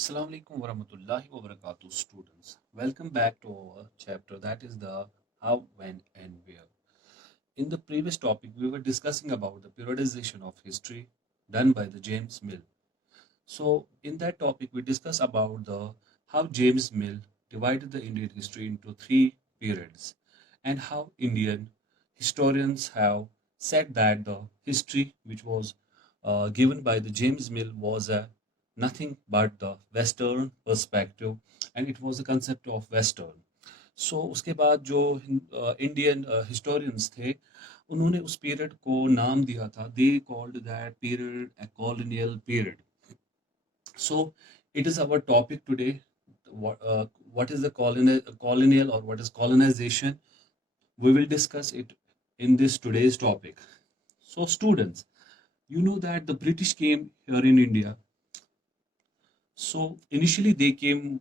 Assalamu alaikum warahmatullahi wabarakatuh, students. Welcome back to our chapter that is the how, when, and where. In the previous topic, we were discussing about the periodization of history done by the James Mill. So, in that topic, we discussed about the how James Mill divided the Indian history into three periods, and how Indian historians have said that the history which was given by the James Mill was a nothing but the Western perspective, and it was a concept of Western. सो उसके बाद जो Indian historians थे उन्होंने उस period को नाम दिया था they called that period a colonial period. So it is our topic today. What is the colonial or what is colonization? We will discuss it in this today's topic. So students, you know that the British came here in India. So initially they came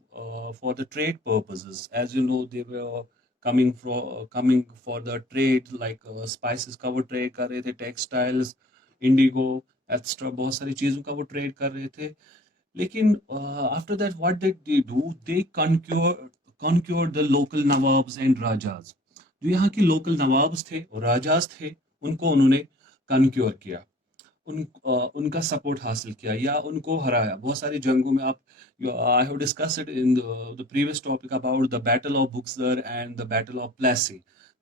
for the trade purposes. As you know, they were coming for the trade like spices का वो trade कर रहे थे, textiles, indigo, etc. बहुत सारी चीजों का वो trade कर रहे थे. लेकिन after that what did they do? They conquered the local nawabs and rajas. जो यहाँ की local nawabs थे और rajas थे उनको उन्होंने conquer किया. उनका सपोर्ट हासिल किया या उनको हराया बहुत सारी जंगों में. आप I have discussed in the previous topic about the battle of Buxar and the battle of Plassey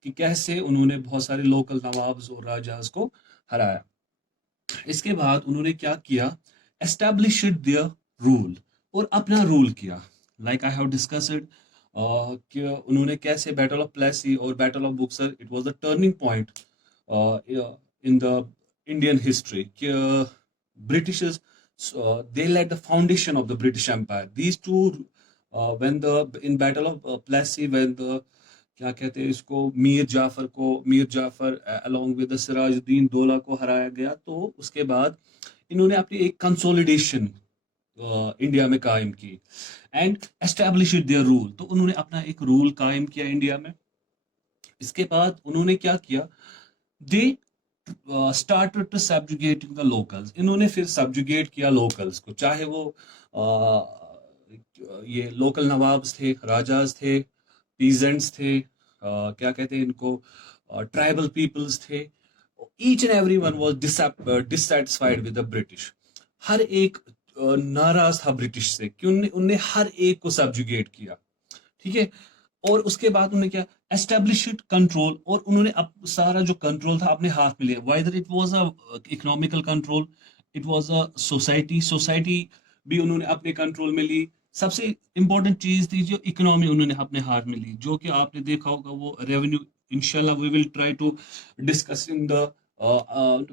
कि कैसे उन्होंने बहुत सारे लोकल नवाब्स और राजास को हराया. इसके बाद उन्होंने क्या किया? एस्टैब्लिश्ड देयर रूल और अपना रूल किया. लाइक आई हैव डिस्कस्ड कि उन्होंने कैसे बैटल ऑफ प्लेसी और battle of Buxar it was the turning point in the Indian history. Britishers they led the foundation of the British Empire. These two, when the in Battle of Plassey, when the क्या कहते हैं इसको Mir Jafar along with the Sirajuddin Daula को हराया गया, तो उसके बाद इन्होंने अपनी एक कंसोलिडेशन इंडिया में कायम की एंड एस्टैब्लिश्ड देयर रूल. तो उन्होंने अपना एक रूल कायम किया इंडिया में. इसके बाद उन्होंने क्या किया? दे started to subjugating the locals. इन्होंने फिर subjugate किया locals को, चाहे वो ये local नवाब्स थे, राजाज थे, peasants थे, क्या कहते हैं इनको, tribal peoples थे. Each and everyone was dissatisfied with the British. हर एक नाराज था ब्रिटिश से कि उनने हर एक को subjugate किया. ठीक है. और उसके बाद उन्होंने क्या? Established control. और उन्होंने अब सारा जो कंट्रोल था अपने हाथ में लिया. Whether it was a economical control, it was a society भी उन्होंने अपने कंट्रोल में ली. सबसे इंपॉर्टेंट चीज थी जो इकोनॉमी उन्होंने अपने हाथ में ली, जो कि आपने देखा होगा वो रेवेन्यू. इंशाल्लाह we will try to discuss in the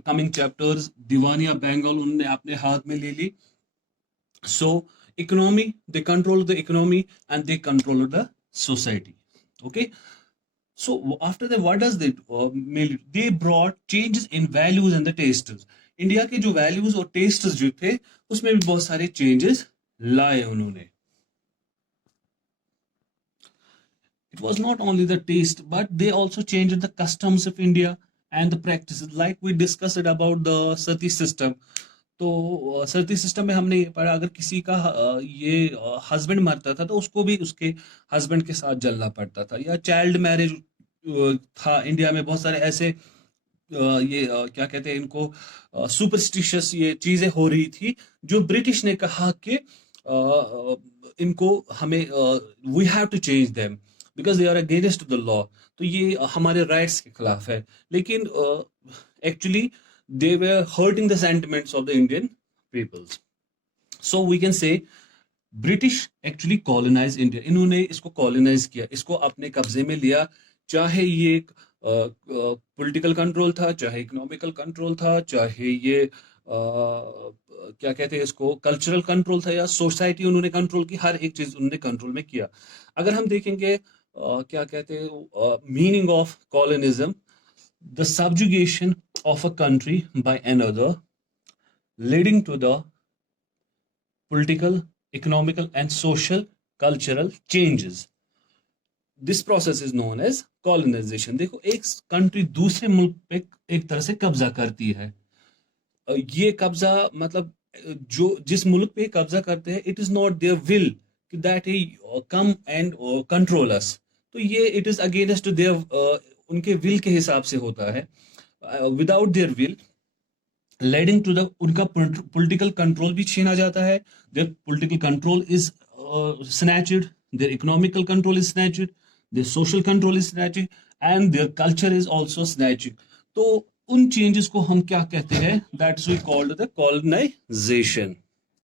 coming chapters. दीवानिया बंगाल उन्होंने अपने हाथ में ले ली. So economy, they control the economy and they control the society. Okay. So after that, what does they they brought changes in values and the tastes. India के जो values और टेस्ट जो थे उसमें भी बहुत सारे चेंजेस लाए उन्होंने. It was not only the taste, but they also changed the customs of India and the practices. Like we discussed about the sati system. तो सती सिस्टम में हमने ये पढ़ा, अगर किसी का ये हस्बैंड मरता था तो उसको भी उसके हस्बैंड के साथ जलना पड़ता था. या चाइल्ड मैरिज था इंडिया में. बहुत सारे ऐसे ये क्या कहते हैं इनको, सुपरस्टिशियस ये चीजें हो रही थी जो ब्रिटिश ने कहा कि इनको हमें we have to change them because they are against the law. तो ये हमारे राइट्स के खिलाफ है. लेकिन actually they were hurting the sentiments of the Indian peoples. So we can say British actually colonized India. इन्होंने इसको colonize किया, इसको अपने कब्जे में लिया. चाहे ये political control था, चाहे economical control था, चाहे ये क्या कहते हैं इसको cultural control था, या society उन्होंने control की. हर एक चीज उन्होंने control में किया. अगर हम देखेंगे क्या कहते हैं meaning of colonialism, the subjugation of a country by another, leading to the political, economical, and social cultural changes. This process is known as colonization. देखो, एक कंट्री दूसरे मुल्क पे एक तरह से कब्जा करती है. ये कब्जा मतलब जो जिस मुल्क पे कब्जा करते हैं, it is not their will that he come and control us. तो ये इट इज अगेंस्ट देयर, उनके विल के हिसाब से होता है, without their will leading to the उनका पॉलिटिकल कंट्रोल भी छीना जाता है। Their political control is snatched, their economical control is snatched, their social control is snatched and their culture is also snatched. तो उन चेंजेस को हम क्या कहते हैं? That is we called the colonisation.